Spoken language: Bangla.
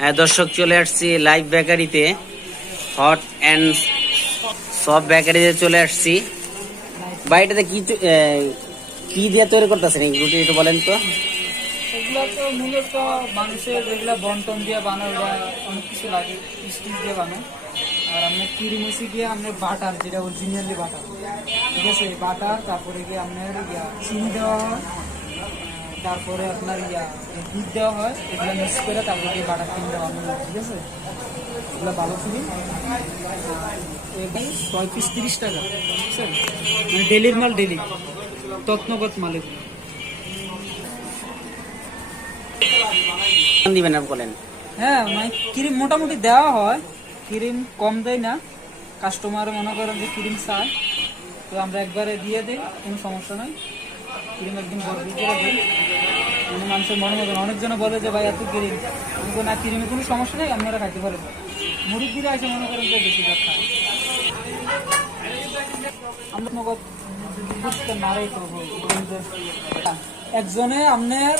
হ্যাঁ দর্শক, চলে আসছি লাইভ বেকারিতে, হট অ্যান্ড সব বেকারিতে চলে আসছি। বাড়িটাতে কি দিয়ে তৈরি করতেছেন এই রুটি, একটু বলেন তো। এগুলো তো মূলত মানুষের যেগুলো বন্টন দিয়ে বানায়, ওরা অনেক কিছু লাগে, স্টিচ দিয়ে বানায়। আর আপনার কিরিমিসি গিয়ে আপনার বাটার, যেটা অরিজিনালি বাটার, ঠিক আছে, বাটার, তারপরে গিয়ে আপনার চিনি দেওয়া হয়, তারপরে আপনার দুধ দেওয়া হয়, এগুলো মিক্স করে তারপরে গিয়ে বাটার কিনে দেওয়া হয়, ঠিক আছে। এগুলো ভালো ফিলিং, 35-30 টাকা, ঠিক আছে, মানে ডেলির মাল, ডেলি তত্নগত মাল এগুলো। দিবেন না বলেন। হ্যাঁ, মানে ক্রিম মোটামুটি দেওয়া হয়, ক্রিম কম দেয় না। কাস্টমার মনে করেন যে ক্রিম চায়, তো আমরা একবারে দিয়ে দিই, কোনো সমস্যা নয়। ক্রিম একদম ভরপুর করে দিই, মানে মানুষের মনে মতন। অনেকজনে বলে যে ভাই এত ক্রিম, আমি না, ক্রিমে কোনো সমস্যা নেই, আপনারা খাইতে পারেন। মুরব্বীরা এসে মনে করেন যে বেশিরভাগ খায়। আমরা নগদ নারাই করবো, একজনে আপনার